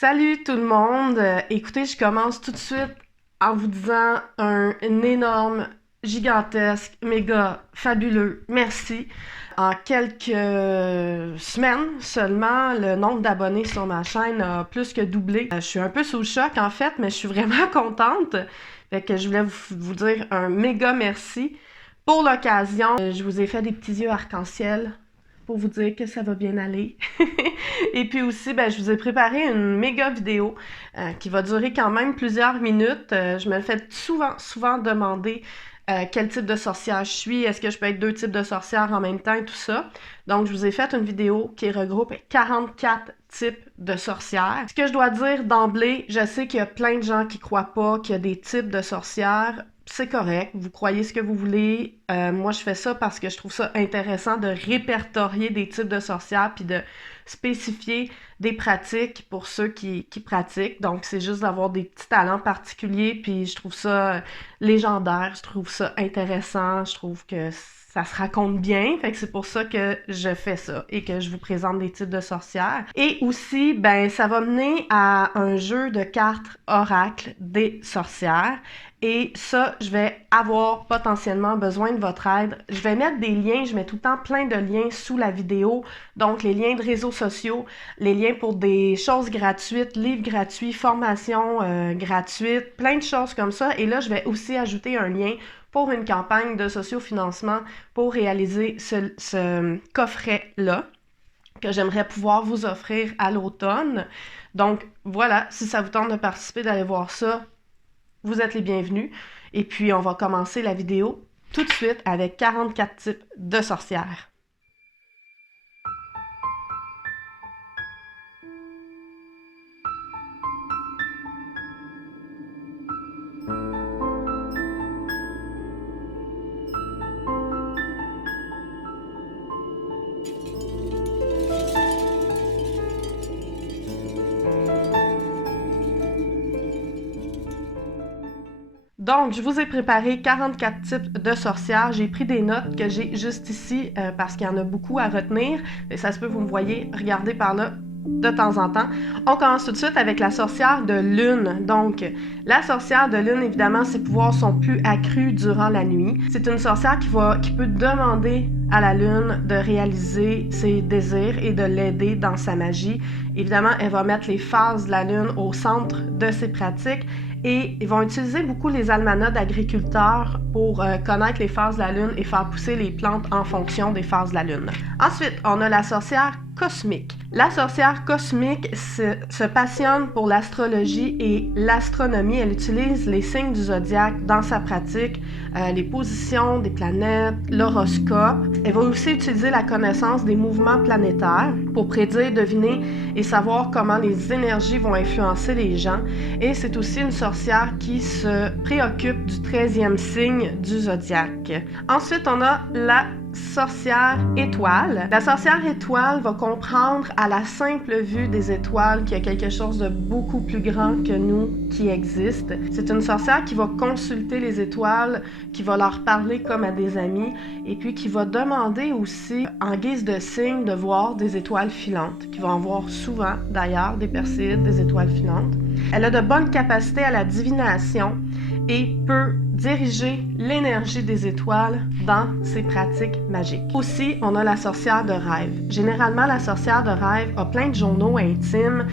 Salut tout le monde! Écoutez, je commence tout de suite en vous disant un énorme, gigantesque, méga, fabuleux merci. En quelques semaines seulement, le nombre d'abonnés sur ma chaîne a plus que doublé. Je suis un peu sous le choc en fait, mais je suis vraiment contente. Fait que je voulais vous dire un méga merci. Pour l'occasion, je vous ai fait des petits yeux arc-en-ciel pour vous dire que ça va bien aller. Et puis aussi, je vous ai préparé une méga vidéo qui va durer quand même plusieurs minutes. Je me le fais souvent demander quel type de sorcière je suis, est-ce que je peux être deux types de sorcières en même temps et tout ça. Donc, je vous ai fait une vidéo qui regroupe 44 types de sorcières. Ce que je dois dire d'emblée, je sais qu'il y a plein de gens qui croient pas qu'il y a des types de sorcières. C'est correct, vous croyez ce que vous voulez. Moi, je fais ça parce que je trouve ça intéressant de répertorier des types de sorcières puis de spécifier des pratiques pour ceux qui pratiquent. Donc, c'est juste d'avoir des petits talents particuliers, puis je trouve ça légendaire, je trouve ça intéressant, je trouve que ça se raconte bien, fait que c'est pour ça que je fais ça et que je vous présente des types de sorcières. Et aussi, ça va mener à un jeu de cartes oracle des sorcières. Et ça, je vais avoir potentiellement besoin de votre aide. Je vais mettre des liens, je mets tout le temps plein de liens sous la vidéo. Donc, les liens de réseaux sociaux, les liens pour des choses gratuites, livres gratuits, formations gratuites, plein de choses comme ça. Et là, je vais aussi ajouter un lien pour une campagne de sociofinancement pour réaliser ce coffret-là que j'aimerais pouvoir vous offrir à l'automne. Donc, voilà, si ça vous tente de participer, d'aller voir ça, vous êtes les bienvenus. Et puis, on va commencer la vidéo tout de suite avec 44 types de sorcières. Donc, je vous ai préparé 44 types de sorcières. J'ai pris des notes que j'ai juste ici parce qu'il y en a beaucoup à retenir. Et ça se peut, vous me voyez regarder par là de temps en temps. On commence tout de suite avec la sorcière de lune. Donc, la sorcière de lune, évidemment, ses pouvoirs sont plus accrus durant la nuit. C'est une sorcière qui peut demander à la lune de réaliser ses désirs et de l'aider dans sa magie. Évidemment, elle va mettre les phases de la lune au centre de ses pratiques. Et ils vont utiliser beaucoup les almanachs d'agriculteurs pour connaître les phases de la lune et faire pousser les plantes en fonction des phases de la lune. Ensuite, on a la sorcière cosmique. La sorcière cosmique se passionne pour l'astrologie et l'astronomie. Elle utilise les signes du zodiaque dans sa pratique, les positions des planètes, l'horoscope. Elle va aussi utiliser la connaissance des mouvements planétaires pour prédire, deviner et savoir comment les énergies vont influencer les gens. Et c'est aussi une sorcière qui se préoccupe du 13e signe du zodiaque. Ensuite, on a la sorcière étoile. La sorcière étoile va comprendre à la simple vue des étoiles qu'il y a quelque chose de beaucoup plus grand que nous qui existe. C'est une sorcière qui va consulter les étoiles, qui va leur parler comme à des amis et puis qui va demander aussi en guise de signe de voir des étoiles filantes, qui va en voir souvent d'ailleurs des Perséides, des étoiles filantes. Elle a de bonnes capacités à la divination et peut diriger l'énergie des étoiles dans ses pratiques magiques. Aussi, on a la sorcière de rêve. Généralement, la sorcière de rêve a plein de journaux intimes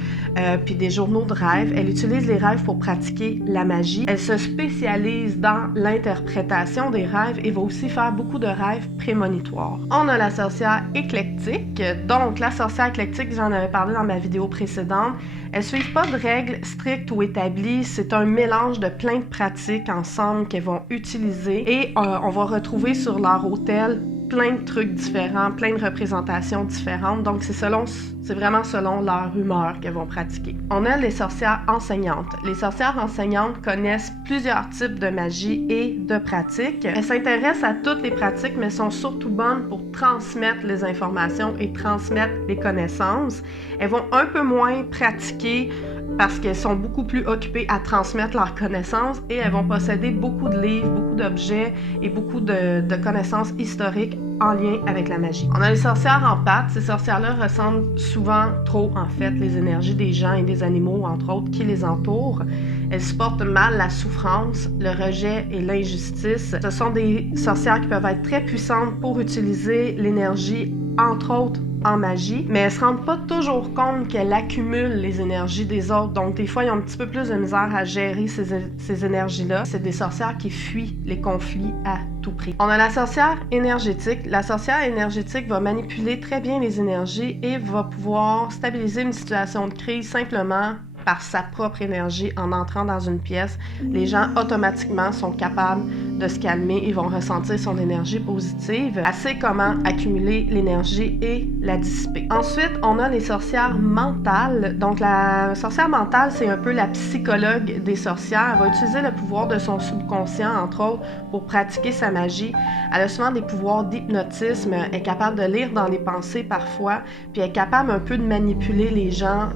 puis des journaux de rêve. Elle utilise les rêves pour pratiquer la magie. Elle se spécialise dans l'interprétation des rêves et va aussi faire beaucoup de rêves prémonitoires. On a la sorcière éclectique. Donc, la sorcière éclectique, j'en avais parlé dans ma vidéo précédente. Elles ne suivent pas de règles strictes ou établies. C'est un mélange de plein de pratiques ensemble qu'elles vont utiliser et on va retrouver sur leur autel plein de trucs différents, plein de représentations différentes. Donc, c'est vraiment selon leur humeur qu'elles vont pratiquer. On a les sorcières enseignantes. Les sorcières enseignantes connaissent plusieurs types de magie et de pratiques. Elles s'intéressent à toutes les pratiques, mais sont surtout bonnes pour transmettre les informations et transmettre les connaissances. Elles vont un peu moins pratiquer parce qu'elles sont beaucoup plus occupées à transmettre leurs connaissances et elles vont posséder beaucoup de livres, beaucoup d'objets et beaucoup de connaissances historiques en lien avec la magie. On a les sorcières en pâte. Ces sorcières-là ressentent souvent trop, en fait, les énergies des gens et des animaux, entre autres, qui les entourent. Elles supportent mal la souffrance, le rejet et l'injustice. Ce sont des sorcières qui peuvent être très puissantes pour utiliser l'énergie, entre autres, en magie, mais elles ne se rendent pas toujours compte qu'elles accumulent les énergies des autres. Donc, des fois, ils ont un petit peu plus de misère à gérer ces énergies-là. C'est des sorcières qui fuient les conflits à tout prix. On a la sorcière énergétique. La sorcière énergétique va manipuler très bien les énergies et va pouvoir stabiliser une situation de crise simplement par sa propre énergie en entrant dans une pièce. Les gens automatiquement sont capables de se calmer et vont ressentir son énergie positive. Elle sait comment accumuler l'énergie et la dissiper. Ensuite, on a les sorcières mentales. Donc la sorcière mentale, c'est un peu la psychologue des sorcières. Elle va utiliser le pouvoir de son subconscient, entre autres, pour pratiquer sa magie. Elle a souvent des pouvoirs d'hypnotisme. Elle est capable de lire dans les pensées parfois, puis elle est capable un peu de manipuler les gens,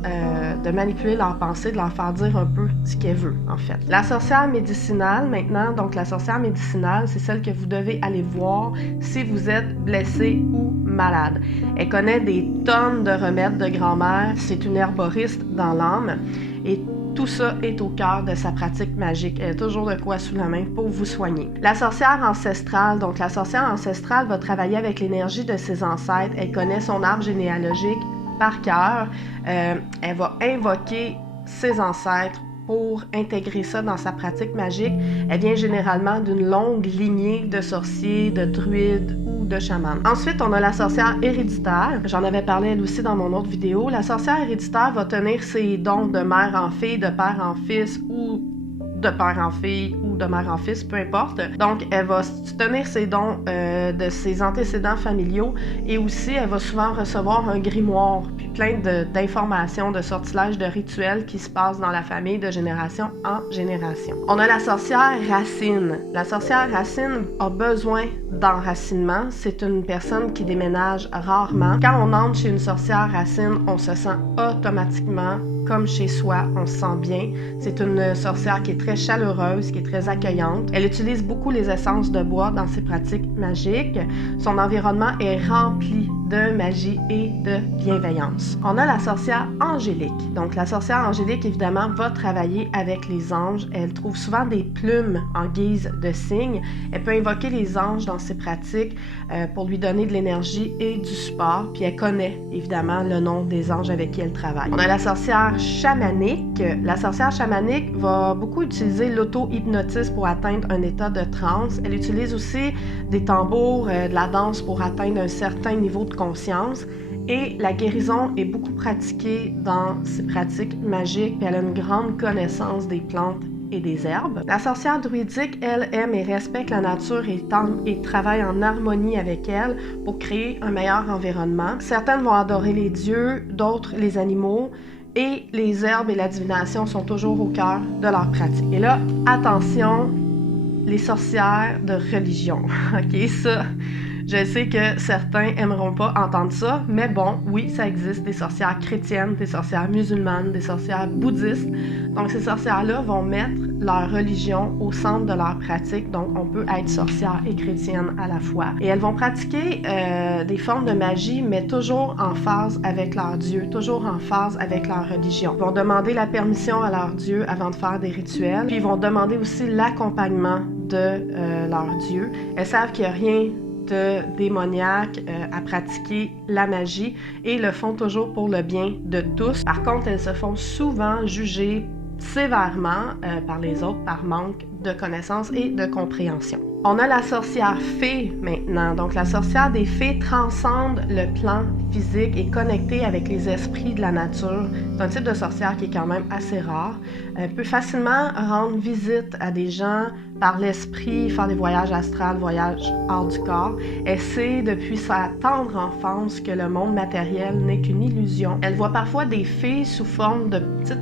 de manipuler leurs pensées, de leur faire dire un peu ce qu'elle veut, en fait. La sorcière médicinale, maintenant, donc la sorcière médicinale, c'est celle que vous devez aller voir si vous êtes blessé ou malade. Elle connaît des tonnes de remèdes de grand-mère. C'est une herboriste dans l'âme et tout ça est au cœur de sa pratique magique. Elle a toujours de quoi sous la main pour vous soigner. La sorcière ancestrale. Donc, la sorcière ancestrale va travailler avec l'énergie de ses ancêtres. Elle connaît son arbre généalogique par cœur. Elle va invoquer ses ancêtres pour intégrer ça dans sa pratique magique. Elle vient généralement d'une longue lignée de sorciers, de druides ou de chamans. Ensuite, on a la sorcière héréditaire. J'en avais parlé elle aussi dans mon autre vidéo. La sorcière héréditaire va tenir ses dons de mère en fille, de père en fils ou de père en fille ou de mère en fils, peu importe. Donc, elle va tenir ses dons de ses antécédents familiaux et aussi, elle va souvent recevoir un grimoire, puis plein d'informations, de sortilèges, de rituels qui se passent dans la famille de génération en génération. On a la sorcière racine. La sorcière racine a besoin d'enracinement. C'est une personne qui déménage rarement. Quand on entre chez une sorcière racine, on se sent automatiquement comme chez soi, on se sent bien. C'est une sorcière qui est très chaleureuse, qui est très accueillante. Elle utilise beaucoup les essences de bois dans ses pratiques magiques. Son environnement est rempli de magie et de bienveillance. On a la sorcière angélique. Donc la sorcière angélique, évidemment, va travailler avec les anges. Elle trouve souvent des plumes en guise de signe. Elle peut invoquer les anges dans ses pratiques pour lui donner de l'énergie et du support. Puis elle connaît, évidemment, le nom des anges avec qui elle travaille. On a la sorcière chamanique. La sorcière chamanique va beaucoup utiliser l'auto-hypnotisme pour atteindre un état de transe. Elle utilise aussi des tambours, de la danse pour atteindre un certain niveau de conscience. Et la guérison est beaucoup pratiquée dans ses pratiques magiques, puis elle a une grande connaissance des plantes et des herbes. La sorcière druidique, elle, aime et respecte la nature et travaille en harmonie avec elle pour créer un meilleur environnement. Certaines vont adorer les dieux, d'autres les animaux, et les herbes et la divination sont toujours au cœur de leur pratique. Et là, attention, les sorcières de religion. OK, ça... Je sais que certains aimeront pas entendre ça, mais bon, oui, ça existe des sorcières chrétiennes, des sorcières musulmanes, des sorcières bouddhistes. Donc, ces sorcières-là vont mettre leur religion au centre de leur pratique. Donc, on peut être sorcière et chrétienne à la fois. Et elles vont pratiquer des formes de magie, mais toujours en phase avec leur Dieu, toujours en phase avec leur religion. Ils vont demander la permission à leur Dieu avant de faire des rituels. Puis, ils vont demander aussi l'accompagnement de leur Dieu. Elles savent qu'il n'y a rien de démoniaque à pratiquer la magie et le font toujours pour le bien de tous. Par contre, elles se font souvent juger sévèrement par les autres par manque de connaissances et de compréhension. On a la sorcière fée maintenant. Donc la sorcière des fées transcende le plan physique et connectée avec les esprits de la nature. C'est un type de sorcière qui est quand même assez rare. Elle peut facilement rendre visite à des gens par l'esprit, faire des voyages astrales, voyages hors du corps. Elle sait depuis sa tendre enfance que le monde matériel n'est qu'une illusion. Elle voit parfois des fées sous forme de petites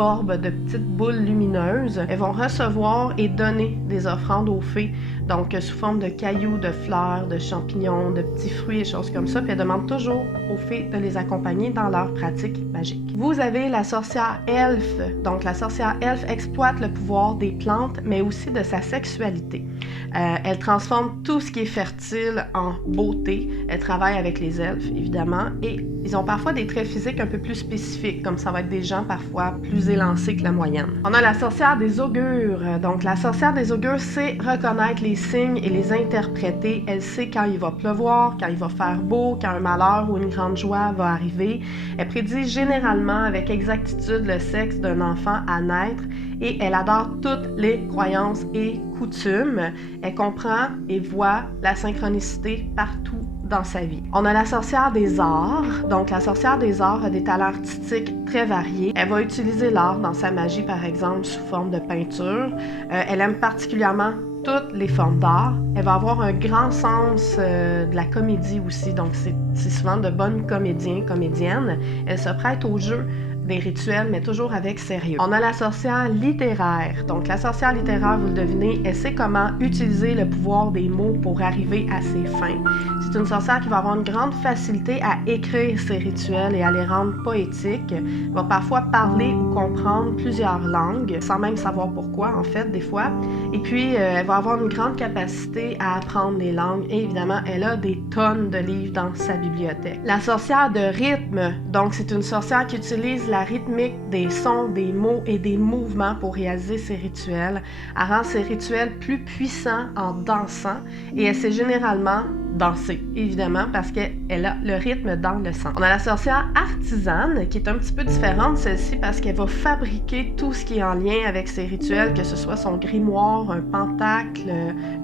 orbes, de petites boules lumineuses. Elles vont recevoir et donner des offrandes aux fées, donc sous forme de cailloux, de fleurs, de champignons, de petits fruits et choses comme ça. Puis elles demandent toujours aux fées de les accompagner dans leur pratique magique. Vous avez la sorcière elfe. Donc la sorcière elfe exploite le pouvoir des plantes, mais aussi de sa sexualité. Elle transforme tout ce qui est fertile en beauté. Elle travaille avec les elfes, évidemment, et ils ont parfois des traits physiques un peu plus spécifiques, comme ça va être des gens parfois plus élancés que la moyenne. On a la sorcière des augures. Donc la sorcière des augures sait reconnaître les signes et les interpréter. Elle sait quand il va pleuvoir, quand il va faire beau, quand un malheur ou une grande joie va arriver. Elle prédit généralement avec exactitude le sexe d'un enfant à naître et elle adore toutes les croyances et coutumes. Elle comprend et voit la synchronicité partout dans sa vie. On a la sorcière des arts. Donc, la sorcière des arts a des talents artistiques très variés. Elle va utiliser l'art dans sa magie, par exemple, sous forme de peinture. Elle aime particulièrement toutes les formes d'art. Elle va avoir un grand sens de la comédie aussi. Donc, c'est souvent de bonnes comédiens, comédiennes. Elle se prête au jeu des rituels, mais toujours avec sérieux. On a la sorcière littéraire. Donc, la sorcière littéraire, vous le devinez, elle sait comment utiliser le pouvoir des mots pour arriver à ses fins. C'est une sorcière qui va avoir une grande facilité à écrire ses rituels et à les rendre poétiques. Elle va parfois parler ou comprendre plusieurs langues, sans même savoir pourquoi, en fait, des fois. Et puis, elle va avoir une grande capacité à apprendre les langues. Et évidemment, elle a des tonnes de livres dans sa bibliothèque. La sorcière de rythme. Donc, c'est une sorcière qui utilise la rythmique des sons, des mots et des mouvements pour réaliser ses rituels. Elle rend ses rituels plus puissants en dansant et elle sait généralement danser, évidemment, parce qu'elle a le rythme dans le sang. On a la sorcière artisane, qui est un petit peu différente, celle-ci, parce qu'elle va fabriquer tout ce qui est en lien avec ses rituels, que ce soit son grimoire, un pentacle,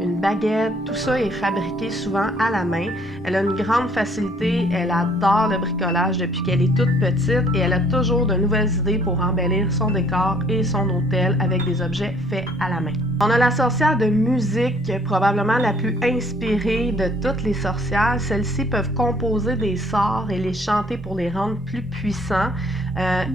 une baguette, tout ça est fabriqué souvent à la main. Elle a une grande facilité, elle adore le bricolage depuis qu'elle est toute petite et elle a toujours de nouvelles idées pour embellir son décor et son hôtel avec des objets faits à la main. On a la sorcière de musique, probablement la plus inspirée de toutes les sorcières. Celles-ci peuvent composer des sorts et les chanter pour les rendre plus puissants.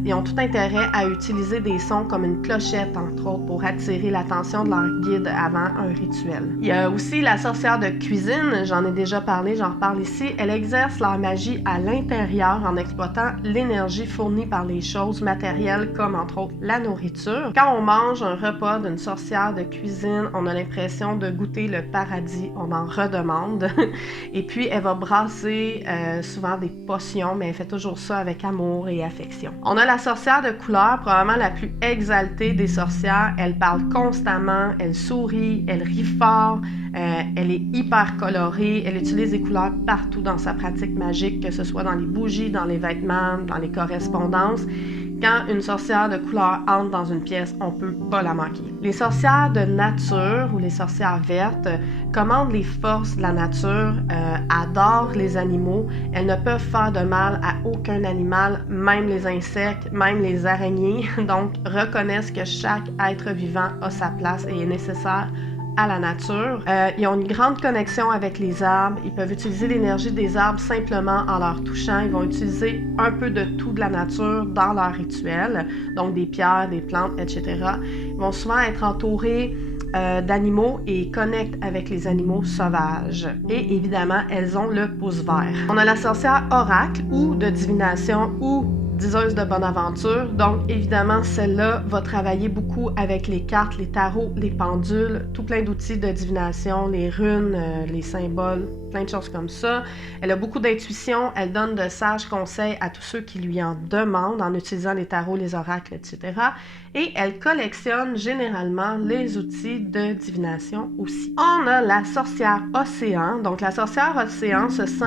Ils ont tout intérêt à utiliser des sons comme une clochette, entre autres, pour attirer l'attention de leur guide avant un rituel. Il y a aussi la sorcière de cuisine, j'en ai déjà parlé, j'en reparle ici. Elle exerce leur magie à l'intérieur en exploitant l'énergie fournie par les choses matérielles comme, entre autres, la nourriture. Quand on mange un repas d'une sorcière de cuisine, on a l'impression de goûter le paradis, on en redemande. Et puis, elle va brasser souvent des potions, mais elle fait toujours ça avec amour et affection. On a la sorcière de couleur, probablement la plus exaltée des sorcières. Elle parle constamment, elle sourit, elle rit fort, elle est hyper colorée, elle utilise des couleurs partout dans sa pratique magique, que ce soit dans les bougies, dans les vêtements, dans les correspondances. Quand une sorcière de couleur entre dans une pièce, on peut pas la manquer. Les sorcières de nature ou les sorcières vertes commandent les forces de la nature, adorent les animaux. Elles ne peuvent faire de mal à aucun animal, même les insectes, même les araignées. Donc, reconnaissent que chaque être vivant a sa place et est nécessaire à la nature. Ils ont une grande connexion avec les arbres. Ils peuvent utiliser l'énergie des arbres simplement en leur touchant. Ils vont utiliser un peu de tout de la nature dans leur rituel, donc des pierres, des plantes, etc. Ils vont souvent être entourés d'animaux et connectent avec les animaux sauvages. Et évidemment, elles ont le pouce vert. On a la sorcière oracle ou de divination ou diseuse de bonne aventure. Donc, évidemment, celle-là va travailler beaucoup avec les cartes, les tarots, les pendules, tout plein d'outils de divination, les runes, les symboles, plein de choses comme ça. Elle a beaucoup d'intuition, elle donne de sages conseils à tous ceux qui lui en demandent en utilisant les tarots, les oracles, etc. Et elle collectionne généralement les outils de divination aussi. On a la sorcière océan. Donc, la sorcière océan se sent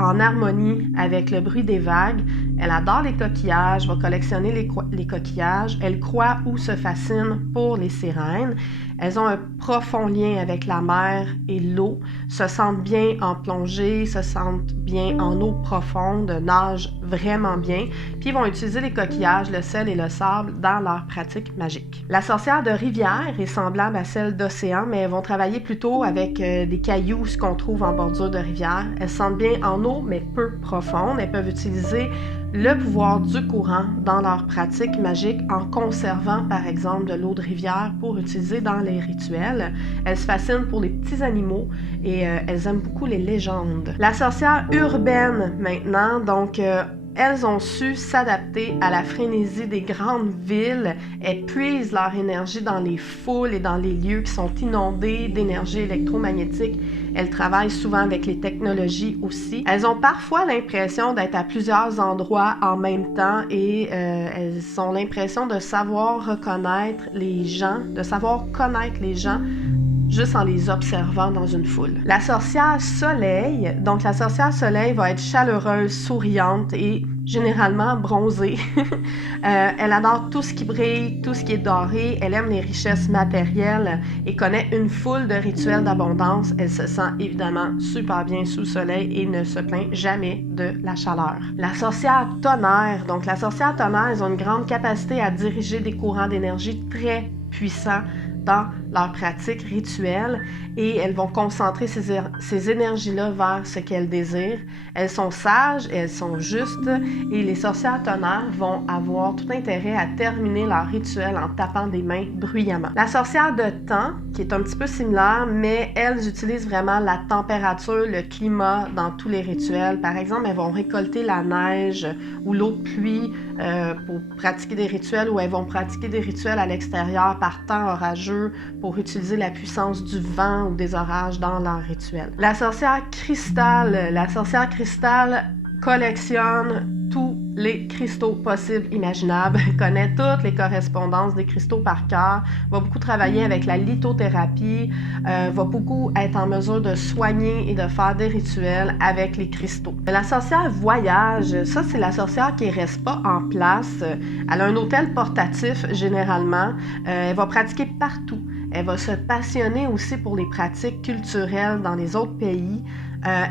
en harmonie avec le bruit des vagues. Elle adore les coquillages, va collectionner les coquillages. Elle croit ou se fascine pour les sirènes. Elles ont un profond lien avec la mer et l'eau, se sentent bien en plongée, se sentent bien en eau profonde, nagent vraiment bien, puis ils vont utiliser les coquillages, le sel et le sable dans leur pratique magique. La sorcière de rivière est semblable à celle d'océan, mais elles vont travailler plutôt avec des cailloux, ce qu'on trouve en bordure de rivière. Elles se sentent bien en eau, mais peu profonde. Elles peuvent utiliser le pouvoir du courant dans leur pratique magique en conservant, par exemple, de l'eau de rivière pour utiliser dans les rituels. Elles se fascinent pour les petits animaux et elles aiment beaucoup les légendes. La sorcière urbaine, maintenant, donc... elles ont su s'adapter à la frénésie des grandes villes. Elles puisent leur énergie dans les foules et dans les lieux qui sont inondés d'énergie électromagnétique. Elles travaillent souvent avec les technologies aussi. Elles ont parfois l'impression d'être à plusieurs endroits en même temps et elles ont l'impression de savoir reconnaître les gens, de savoir connaître les gens juste en les observant dans une foule. La sorcière soleil, donc la sorcière soleil va être chaleureuse, souriante et généralement bronzée. Elle adore tout ce qui brille, tout ce qui est doré, elle aime les richesses matérielles et connaît une foule de rituels d'abondance. Elle se sent évidemment super bien sous le soleil et ne se plaint jamais de la chaleur. La sorcière tonnerre, donc la sorcière tonnerre, ils ont une grande capacité à diriger des courants d'énergie très puissants dans leur pratique rituelle et elles vont concentrer ces énergies-là vers ce qu'elles désirent. Elles sont sages, elles sont justes et les sorcières tonnerres vont avoir tout intérêt à terminer leur rituel en tapant des mains bruyamment. La sorcière de temps, qui est un petit peu similaire, mais elles utilisent vraiment la température, le climat dans tous les rituels. Par exemple, elles vont récolter la neige ou l'eau de pluie pour pratiquer des rituels ou elles vont pratiquer des rituels à l'extérieur par temps orageux pour utiliser la puissance du vent ou des orages dans leur rituel. La sorcière cristal collectionne tous les cristaux possibles, imaginables, connaît toutes les correspondances des cristaux par cœur, va beaucoup travailler avec la lithothérapie, va beaucoup être en mesure de soigner et de faire des rituels avec les cristaux. La sorcière voyage, ça c'est la sorcière qui ne reste pas en place. Elle a un hôtel portatif généralement, elle va pratiquer partout. Elle va se passionner aussi pour les pratiques culturelles dans les autres pays.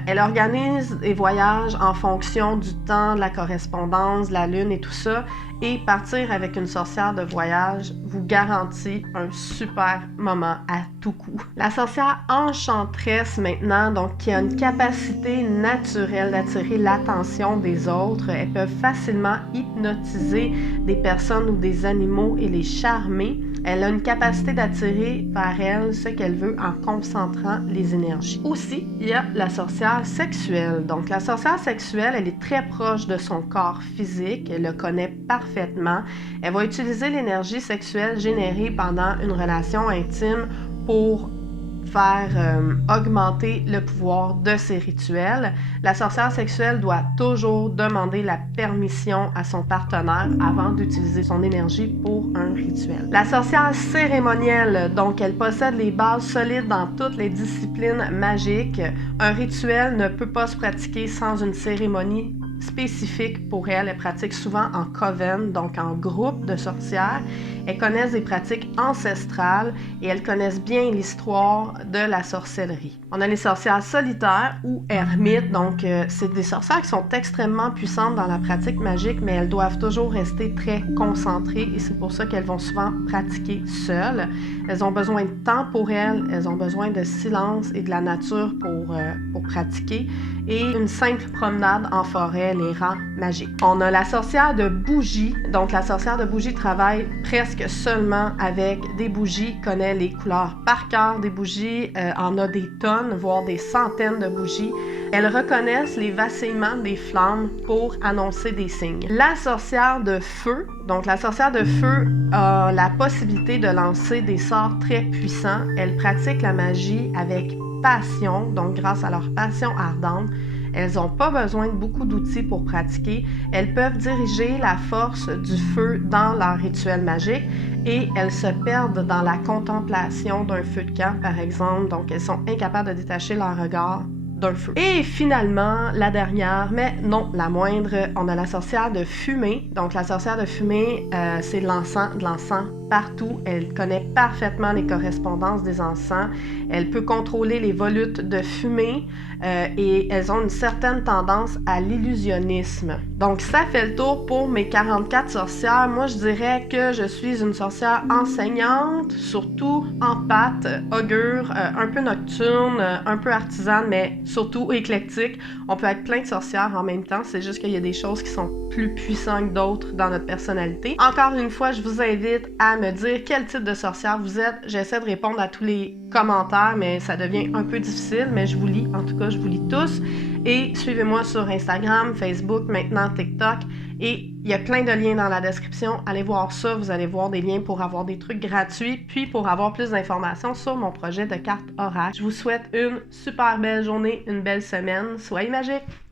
Elle organise des voyages en fonction du temps, de la correspondance, de la lune et tout ça. Et partir avec une sorcière de voyage vous garantit un super moment à tout coup. La sorcière enchanteresse maintenant, donc qui a une capacité naturelle d'attirer l'attention des autres. Elles peuvent facilement hypnotiser des personnes ou des animaux et les charmer. Elle a une capacité d'attirer vers elle ce qu'elle veut en concentrant les énergies. Aussi, il y a la sorcière sexuelle. Donc, la sorcière sexuelle, elle est très proche de son corps physique, elle le connaît parfaitement. Elle va utiliser l'énergie sexuelle générée pendant une relation intime pour faire augmenter le pouvoir de ses rituels. La sorcière sexuelle doit toujours demander la permission à son partenaire avant d'utiliser son énergie pour un rituel. La sorcière cérémonielle, donc elle possède les bases solides dans toutes les disciplines magiques. Un rituel ne peut pas se pratiquer sans une cérémonie spécifique pour elle. Elles pratiquent souvent en coven, donc en groupe de sorcières. Elles connaissent des pratiques ancestrales et elles connaissent bien l'histoire de la sorcellerie. On a les sorcières solitaires ou ermites, donc c'est des sorcières qui sont extrêmement puissantes dans la pratique magique, mais elles doivent toujours rester très concentrées et c'est pour ça qu'elles vont souvent pratiquer seules. Elles ont besoin de temps pour elles ont besoin de silence et de la nature pour pratiquer et une simple promenade en forêt les rend magiques. On a la sorcière de bougie, donc la sorcière de bougie travaille presque seulement avec des bougies, connaît les couleurs par cœur des bougies, en a des tonnes, voire des centaines de bougies. Elles reconnaissent les vacillements des flammes pour annoncer des signes. La sorcière de feu, donc la sorcière de feu a la possibilité de lancer des sorts très puissants. Elle pratique la magie avec passion, donc grâce à leur passion ardente. Elles n'ont pas besoin de beaucoup d'outils pour pratiquer. Elles peuvent diriger la force du feu dans leur rituel magique et elles se perdent dans la contemplation d'un feu de camp, par exemple. Donc, elles sont incapables de détacher leur regard d'un feu. Et finalement, la dernière, mais non la moindre, on a la sorcière de fumée. Donc la sorcière de fumée, c'est de l'encens partout. Elle connaît parfaitement les correspondances des encens. Elle peut contrôler les volutes de fumée et elles ont une certaine tendance à l'illusionnisme. Donc ça fait le tour pour mes 44 sorcières. Moi, je dirais que je suis une sorcière enseignante, surtout empathe, augure, un peu nocturne, un peu artisane, mais surtout éclectique. On peut être plein de sorcières en même temps, c'est juste qu'il y a des choses qui sont plus puissantes que d'autres dans notre personnalité. Encore une fois, je vous invite à me dire quel type de sorcière vous êtes. J'essaie de répondre à tous les commentaires, mais ça devient un peu difficile, mais je vous lis, en tout cas, je vous lis tous. Et suivez-moi sur Instagram, Facebook, maintenant TikTok. Et il y a plein de liens dans la description. Allez voir ça, vous allez voir des liens pour avoir des trucs gratuits, puis pour avoir plus d'informations sur mon projet de carte oracle. Je vous souhaite une super belle journée, une belle semaine. Soyez magiques!